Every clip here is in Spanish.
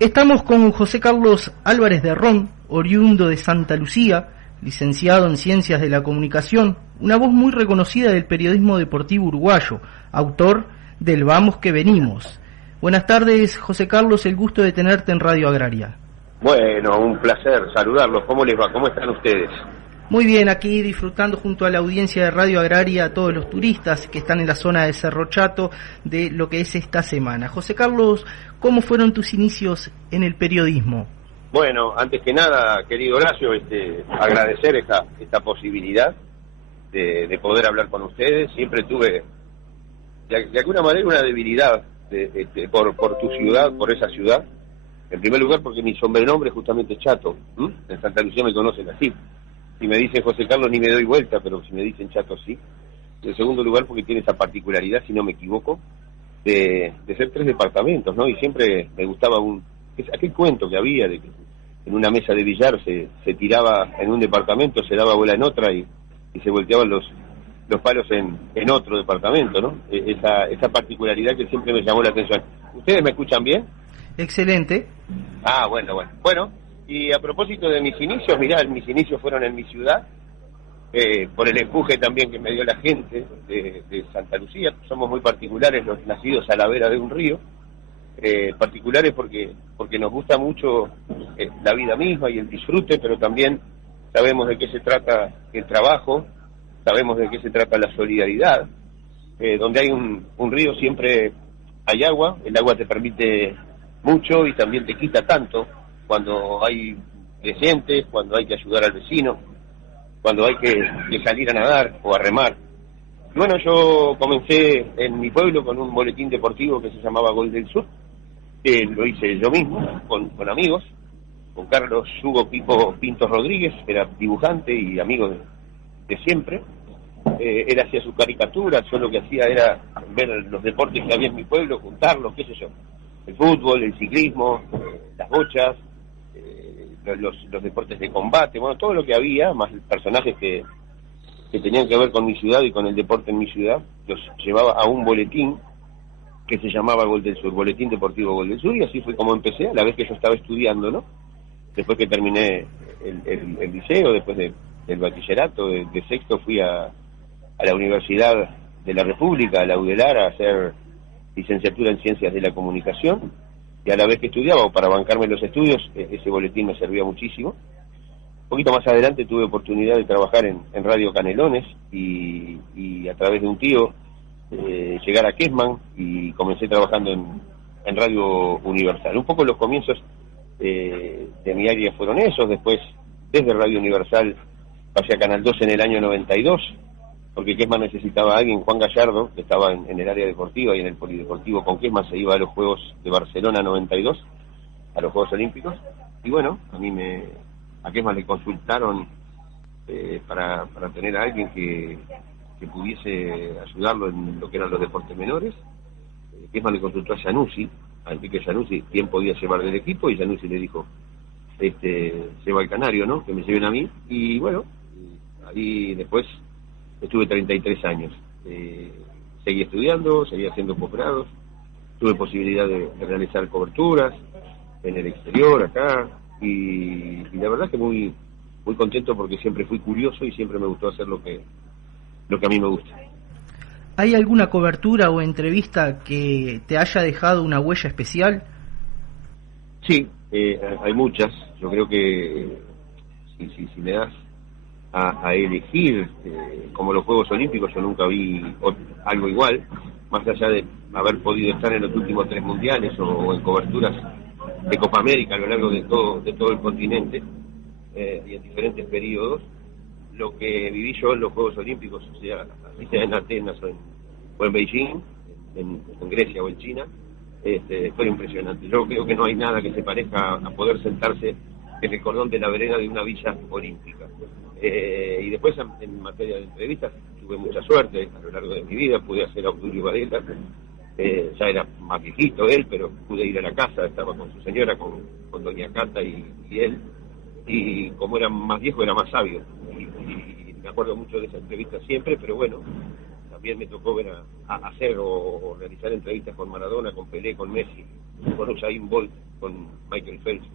Estamos con José Carlos Álvarez de Ron, oriundo de Santa Lucía, licenciado en Ciencias de la Comunicación, una voz muy reconocida del periodismo deportivo uruguayo, autor del Vamos que Venimos. Buenas tardes, José Carlos, el gusto de tenerte en Radio Agraria. Bueno, un placer saludarlos. ¿Cómo les va? ¿Cómo están ustedes? Muy bien, aquí disfrutando junto a la audiencia de Radio Agraria, a todos los turistas que están en la zona de Cerro Chato, de lo que es esta semana. José Carlos, ¿cómo fueron tus inicios en el periodismo? Bueno, antes que nada, querido Horacio, agradecer esta posibilidad de poder hablar con ustedes. Siempre tuve, de alguna manera, una debilidad por tu ciudad, por esa ciudad. En primer lugar, porque mi sobrenombre es justamente Chato. En Santa Lucía me conocen así. Si me dicen José Carlos ni me doy vuelta, pero si me dicen Chato sí. En segundo lugar, porque tiene esa particularidad, si no me equivoco, de ser 3 departamentos, ¿no? Y siempre me gustaba aquel cuento que había de que en una mesa de billar se tiraba en un departamento, se daba bola en otra y se volteaban los palos en otro departamento, ¿no? Esa particularidad que siempre me llamó la atención. ¿Ustedes me escuchan bien? Excelente. Ah, bueno. Bueno, y a propósito de mis inicios, mirá, mis inicios fueron en mi ciudad, por el empuje también que me dio la gente de Santa Lucía. Somos muy particulares los nacidos a la vera de un río, particulares porque nos gusta mucho la vida misma y el disfrute, pero también sabemos de qué se trata el trabajo, sabemos de qué se trata la solidaridad. Donde hay un río siempre hay agua, el agua te permite mucho y también te quita tanto, cuando hay crecientes, cuando hay que ayudar al vecino, cuando hay que salir a nadar o a remar. Bueno, yo comencé en mi pueblo con un boletín deportivo que se llamaba Gol del Sur, que lo hice yo mismo, con amigos, con Carlos Hugo Pipo Pinto Rodríguez, era dibujante y amigo de siempre. Él hacía sus caricaturas, yo lo que hacía era ver los deportes que había en mi pueblo, juntarlos, qué sé yo, el fútbol, el ciclismo, las bochas, los deportes de combate, bueno, todo lo que había, más personajes que tenían que ver con mi ciudad y con el deporte en mi ciudad, los llevaba a un boletín que se llamaba Gol del Sur, Boletín Deportivo Gol del Sur, y así fue como empecé, a la vez que yo estaba estudiando, ¿no? Después que terminé el liceo, después del bachillerato, de sexto fui a la Universidad de la República, a la UDELAR, a hacer licenciatura en Ciencias de la Comunicación, y a la vez que estudiaba, o para bancarme los estudios, ese boletín me servía muchísimo. Un poquito más adelante tuve oportunidad de trabajar en Radio Canelones, y a través de un tío llegar a Kesman, y comencé trabajando en Radio Universal. Un poco los comienzos de mi área fueron esos. Después, desde Radio Universal, pasé a Canal 2 en el año 92, porque Kesman necesitaba a alguien. Juan Gallardo, que estaba en el área deportiva y en el polideportivo con Kesman, se iba a los Juegos de Barcelona 92, a los Juegos Olímpicos, y bueno, a Kesman le consultaron para tener a alguien que pudiese ayudarlo en lo que eran los deportes menores. Kesman le consultó a Januzzi, a Enrique Januzzi, quién podía llevar del equipo, y Januzzi le dijo, lleva al Canario, ¿no?, que me lleven a mí. Y bueno, ahí después estuve 33 años. Seguí estudiando, seguí haciendo posgrados, tuve posibilidad de realizar coberturas en el exterior, acá, y la verdad que muy contento, porque siempre fui curioso y siempre me gustó hacer lo que a mí me gusta. ¿Hay alguna cobertura o entrevista que te haya dejado una huella especial? Sí, hay muchas. Yo creo que si me das a elegir, como los Juegos Olímpicos, yo nunca vi algo igual, más allá de haber podido estar en los últimos 3 mundiales o en coberturas de Copa América a lo largo de todo el continente, y en diferentes periodos. Lo que viví yo en los Juegos Olímpicos, o sea en Atenas o en Beijing, en Grecia o en China, fue impresionante. Yo creo que no hay nada que se parezca a poder sentarse en el cordón de la vereda de una villa olímpica. Y después, en materia de entrevistas, tuve mucha suerte a lo largo de mi vida. Pude hacer a Obdulio Varela, ya era más viejito él, pero pude ir a la casa, estaba con su señora, con doña Cata y él, y como era más viejo era más sabio, y me acuerdo mucho de esa entrevista siempre. Pero bueno, también me tocó ver hacer o realizar entrevistas con Maradona, con Pelé, con Messi, con Usain Bolt, con Michael Phelps,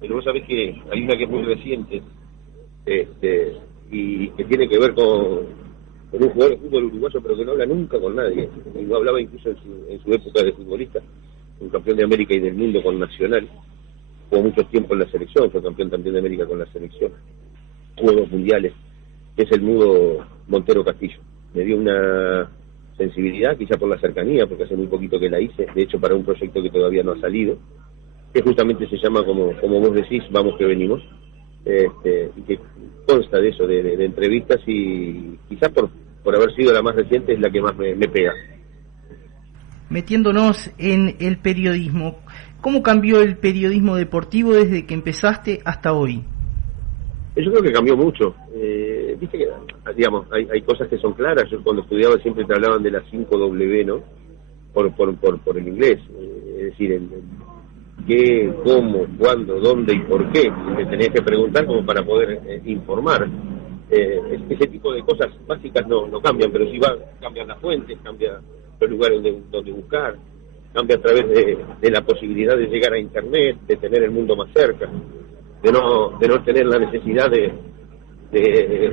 pero vos sabés que hay una que es muy reciente, y que tiene que ver con un jugador de fútbol uruguayo, pero que no habla nunca con nadie, y no hablaba incluso en su época de futbolista, un campeón de América y del mundo con Nacional, jugó mucho tiempo en la selección, fue campeón también de América con la selección, jugó 2 mundiales, que es el mudo Montero Castillo. Me dio una sensibilidad, quizá por la cercanía, porque hace muy poquito que la hice, de hecho para un proyecto que todavía no ha salido, que justamente se llama, como vos decís, Vamos que venimos, y que consta de eso, de entrevistas, y quizás por haber sido la más reciente es la que más me pega. Metiéndonos en el periodismo, ¿cómo cambió el periodismo deportivo desde que empezaste hasta hoy? Yo creo que cambió mucho. Viste que, digamos, hay cosas que son claras. Yo cuando estudiaba siempre te hablaban de las 5W, ¿no? Por el inglés. Es decir, qué, cómo, cuándo, dónde y por qué. Te tenías que preguntar como para poder informar. Ese tipo de cosas básicas no cambian, pero sí cambian las fuentes, cambian los lugares donde buscar, cambia a través de la posibilidad de llegar a Internet, de tener el mundo más cerca, de no tener la necesidad de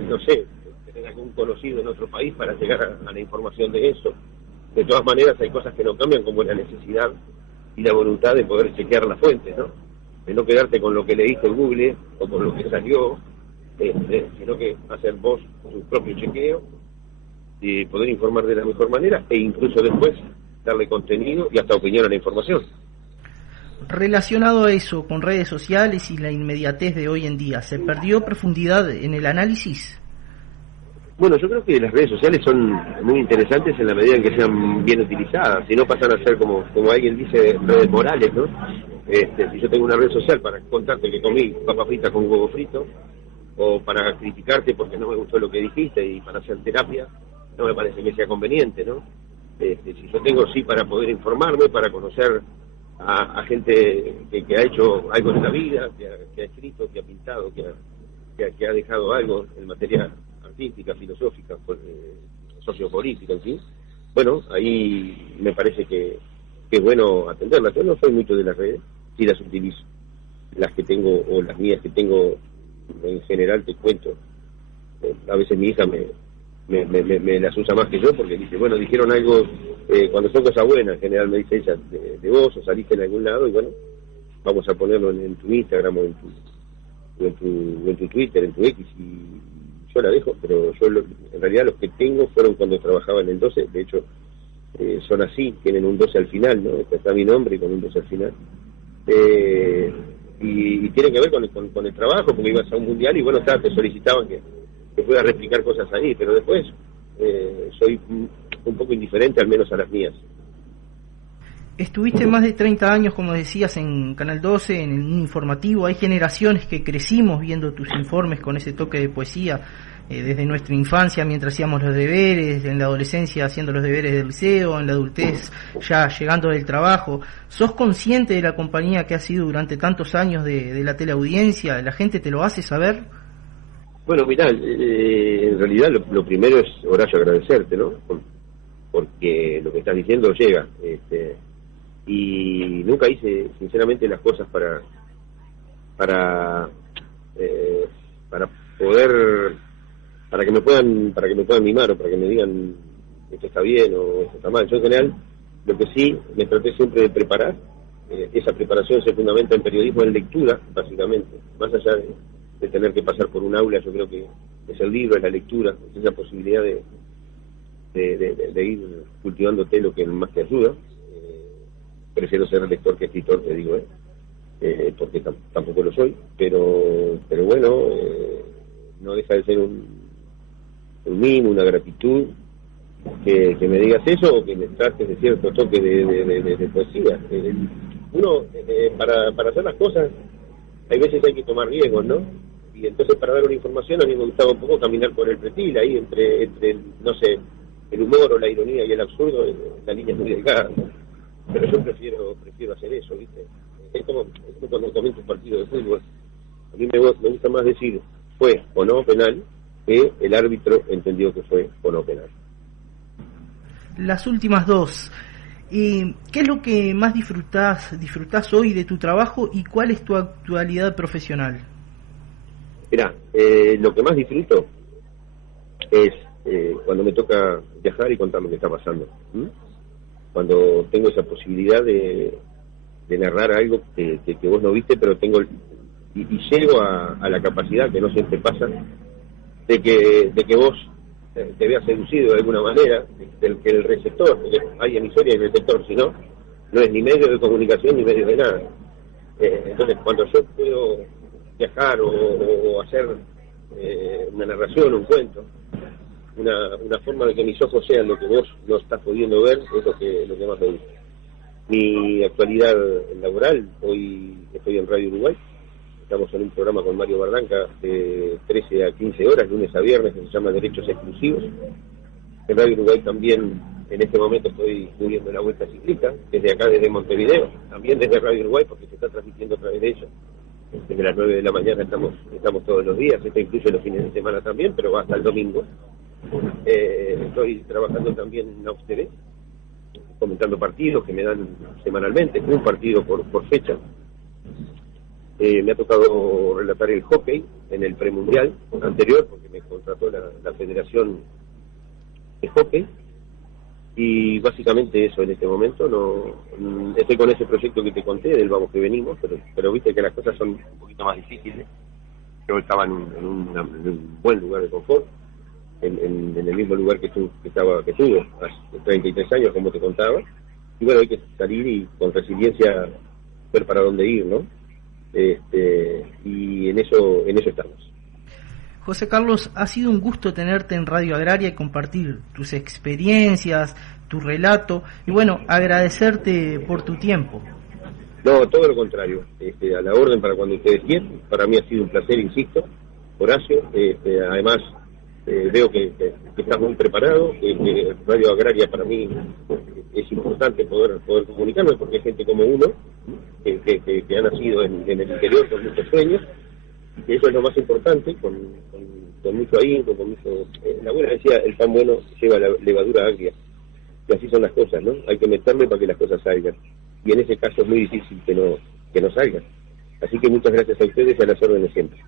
no sé, tener algún conocido en otro país para llegar a la información de eso. De todas maneras hay cosas que no cambian, como la necesidad y la voluntad de poder chequear las fuentes, ¿no? De no quedarte con lo que leíste en Google o con lo que salió, sino que hacer vos tu propio chequeo y poder informar de la mejor manera, e incluso después darle contenido y hasta opinión a la información. Relacionado a eso, con redes sociales y la inmediatez de hoy en día, ¿se perdió profundidad en el análisis? Bueno, yo creo que las redes sociales son muy interesantes en la medida en que sean bien utilizadas, si no pasan a ser como alguien dice, redes morales, ¿no? Si yo tengo una red social para contarte que comí papa frita con huevo frito, o para criticarte porque no me gustó lo que dijiste y para hacer terapia, no me parece que sea conveniente, ¿no? Si yo tengo sí para poder informarme, para conocer a gente que ha hecho algo en la vida, que ha escrito, que ha pintado, que ha dejado algo en materia artística, filosófica, sociopolítica, en fin. Bueno, ahí me parece que es bueno atenderlas. Yo no soy mucho de las redes, sí las utilizo. Las que tengo, o las mías que tengo, en general te cuento. A veces mi hija me las usa más que yo, porque dice, bueno, dijeron algo, cuando son cosas buenas, en general me dice ella, de vos, o saliste en algún lado, y bueno, vamos a ponerlo en tu Instagram, o en tu Twitter, en tu X, y yo la dejo, pero yo en realidad los que tengo fueron cuando trabajaba en el 12, de hecho, son así, tienen un 12 al final, ¿no? Está mi nombre con un 12 al final. Y tiene que ver con el trabajo, porque ibas a un mundial y bueno, te solicitaban que pueda replicar cosas ahí, pero después soy un poco indiferente, al menos a las mías. Estuviste más de 30 años, como decías, en Canal 12, en un informativo. Hay generaciones que crecimos viendo tus informes con ese toque de poesía, desde nuestra infancia mientras hacíamos los deberes, en la adolescencia haciendo los deberes del liceo, en la adultez ya llegando del trabajo. ¿Sos consciente de la compañía que has sido durante tantos años de la teleaudiencia? ¿La gente te lo hace saber? Bueno, mirá, en realidad lo primero es, Horacio, agradecerte, ¿no? Porque lo que estás diciendo llega. Y nunca hice, sinceramente, las cosas para poder, para que me puedan mimar, o para que me digan esto está bien o esto está mal. Yo en general, lo que sí me traté siempre de preparar, esa preparación se fundamenta en periodismo, en lectura, básicamente, más allá de tener que pasar por un aula. Yo creo que es el libro, es la lectura, es esa posibilidad de ir cultivándote lo que más te ayuda. Prefiero ser lector que escritor, te digo, porque tampoco lo soy, pero bueno, no deja de ser un mimo, una gratitud, que me digas eso, o que me trates de cierto toque de poesía. Uno, para hacer las cosas, hay veces hay que tomar riesgos, ¿no? Y entonces, para dar una información, a mí me gustaba un poco caminar por el pretil, ahí entre no sé, el humor o la ironía y el absurdo, la línea es muy delgada, ¿no? Pero yo prefiero hacer eso, ¿viste? Es como cuando comento un partido de fútbol. A mí me gusta más decir fue o no penal, que el árbitro entendió que fue o no penal. Las últimas dos. ¿Qué es lo que más disfrutás hoy de tu trabajo y cuál es tu actualidad profesional? Mirá, lo que más disfruto es cuando me toca viajar y contar lo que está pasando. Cuando tengo esa posibilidad de narrar algo que vos no viste, pero tengo y llego a la capacidad, que no siempre pasa, de que vos te veas seducido de alguna manera, del que el receptor, porque hay emisora y receptor, si no, no es ni medio de comunicación ni medio de nada. Entonces, cuando yo puedo viajar o hacer una narración, un cuento, una forma de que mis ojos sean lo que vos no estás pudiendo ver, es lo que más me gusta. Mi actualidad laboral, hoy estoy en Radio Uruguay, estamos en un programa con Mario Barranca de 13 a 15 horas, lunes a viernes, que se llama Derechos Exclusivos. En Radio Uruguay también, en este momento estoy cubriendo la Vuelta Ciclista, desde acá, desde Montevideo, también desde Radio Uruguay, porque se está transmitiendo a través de ellos. Desde las 9 de la mañana estamos todos los días, esto incluye los fines de semana también, pero va hasta el domingo. Estoy trabajando también en Aux TV, comentando partidos que me dan semanalmente, un partido por fecha. Me ha tocado relatar el hockey en el premundial anterior, porque me contrató la Federación de Hockey, y básicamente eso en este momento. No estoy con ese proyecto que te conté, del Vamos que Venimos, pero viste que las cosas son un poquito más difíciles. Yo estaba en un buen lugar de confort, en el mismo lugar que tuve hace 33 años, como te contaba, y bueno, hay que salir y con resiliencia ver para dónde ir, ¿no? Y en eso estamos. José Carlos, ha sido un gusto tenerte en Radio Agraria y compartir tus experiencias, tu relato, y bueno, agradecerte por tu tiempo. No, todo lo contrario, a la orden para cuando ustedes quieran. Para mí ha sido un placer, insisto, Horacio. Además, veo que estás muy preparado, que Radio Agraria para mí es importante poder comunicarme, porque hay gente como uno que ha nacido en el interior con muchos sueños, y que eso es lo más importante, con mucho ahínco, con mucho... la abuela decía, el pan bueno lleva la levadura agria, y así son las cosas, ¿no? Hay que meterle para que las cosas salgan, y en ese caso es muy difícil que no salgan. Así que muchas gracias a ustedes y a las órdenes siempre.